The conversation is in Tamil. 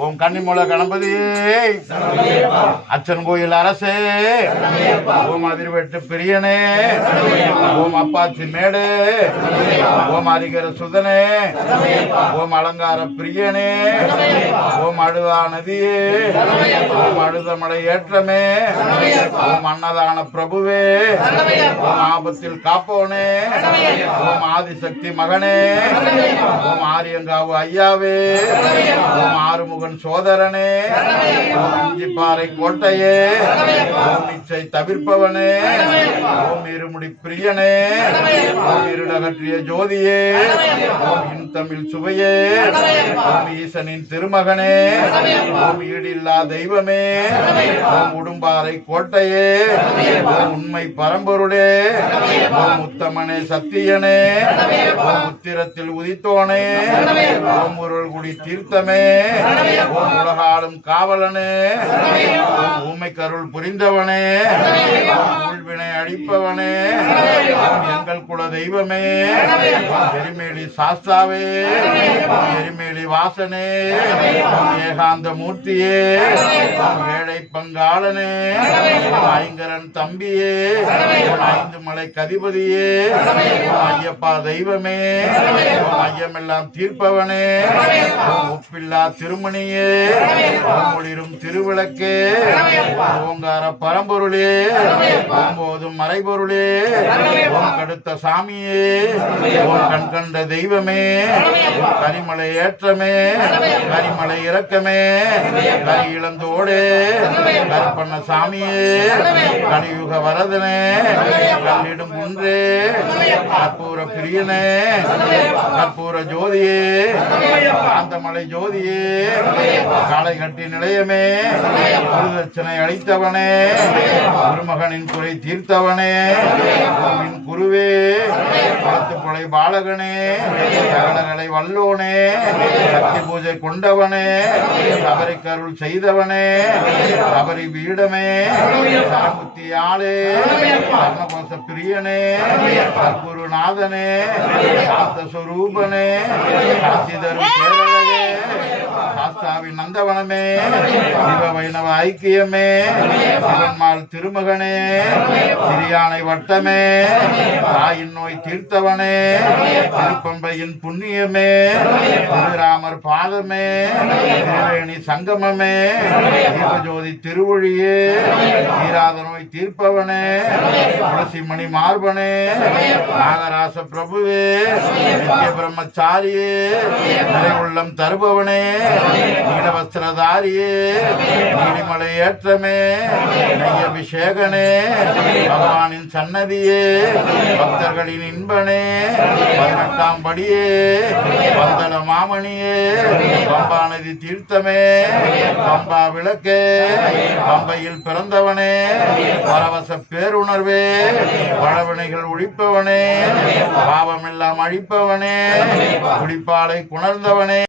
ஓம் கன்னிமூல கணபதி. அச்சன் கோயில் அரசே. ஓம் அதிர்வெட்டு பிரியனே. ஓம் அப்பாச்சி மேடு. ஓம் அதிகர சுதனே. ஓம் அலங்கார பிரியனே. ஓம் அழுதா நதியே. ஓம் அழுதமலை ஏற்றமே. ஓம் அன்னதான பிரபுவே. ஓம் ஆபத்தில் காப்போனே. ஓம் ஆதிசக்தி மகனே. ஓம் ஆரியங்காவு ஐயாவே. ஓம் ஆறுமுகன் சோதரனே இஞ்சிப்பாறை கோட்டையே. ஓம் இச்சை தவிர்ப்பவனே. ஓம் இருமுடி பிரியனே. இருடகற்றிய ஜோதியே ஓம் இன் தமிழ் சுவையே ஓம் ஈசனின் திருமகனே ஓம் ஈடில்லா தெய்வமே ஓம் உடும்பாறை கோட்டையே ஓம் உண்மை பரம்பொருளே ஓம் உத்தமனே சத்தியனே ஓம் உத்திரத்தில் உதித்தோனே ஓம் உருள்குடி தீர்த்தமே ஓம் உலகாளும் காவலனே ஓம் ஊமை கருள் புரிந்தவனே ஓம் உள்வினை அழிப்பவனே ஓம் எங்கள் குல தெய்வமே. எரிமேலி சாஸ்தாவே. எரிமேலி வாசனே. ஏகாந்த மூர்த்தியே ஏழை பங்காளனே ஐங்கரன் தம்பியே ஐந்து மலை கதிபதியே ஐயப்பா தெய்வமே ஐயமெல்லாம் தீர்ப்பவனே ஒப்பில்லா திருமணியே ஒளிரும் திருவிளக்கே ஓங்கார பரம்பொருளே போதும் மறைபொருளே கடுத்த சாமியே கண் கண்ட தெய்வமே கரிமலை ஏற்றமே கரிமலை இறக்கமே கரி இளந்தோடே கருப்பண்ண சாமியே கலியுக வரதனே கல்லிடும் குன்றே கற்பூர பிரியனே கற்பூர ஜோதியே காந்தமலை ஜோதியே காலை கட்டி நிலையமே குருதட்சணை அளித்தவனே குருமகனின் குறை தீர்த்தவனே குருவே பார்த்து கொலை பாலகனே சகலகளை வல்லோனே சக்தி பூஜை கொண்டவனே சபரி கருள் செய்தவனே சபரி வீடமே சரமுத்தி ஆளே கர்ணகோச பிரியனே சத்குருநாதனே சாந்த சுரூபனே காசிதரும் சாஸ்தாவின் நந்தவனமே. சிவ வைணவ ஐக்கியமே. சிவன்மால் திருமகனே. சிறியானை வட்டமே. தாயின் நோய் தீர்த்தவனே. திருப்பம்பையின் புண்ணியமே. திருராமர் பாதமே. திருவேணி சங்கமமே. தீபஜோதி திருவொழியே. தீராத நோய் தீர்ப்பவனே. துளசி மணி மார்பனே. நாகராச பிரபுவே. நித்திய பிரம்மச்சாரியே உள்ளம் தருபவனே. நீலவஸ்திரதாரியே நீலிமலை ஏற்றமே நெய் அபிஷேகனே பகவானின் சன்னதியே பக்தர்களின் இன்பனே பதினெட்டாம் படியே பந்தள மாமணியே பம்பா நதி தீர்த்தமே பம்பா விளக்கே பம்பையில் பிறந்தவனே பரவச பேருணர்வே பழவினைகள் ஒழிப்பவனே பாவமெல்லாம் அழிப்பவனே குடிப்பாலை குணர்ந்தவனே.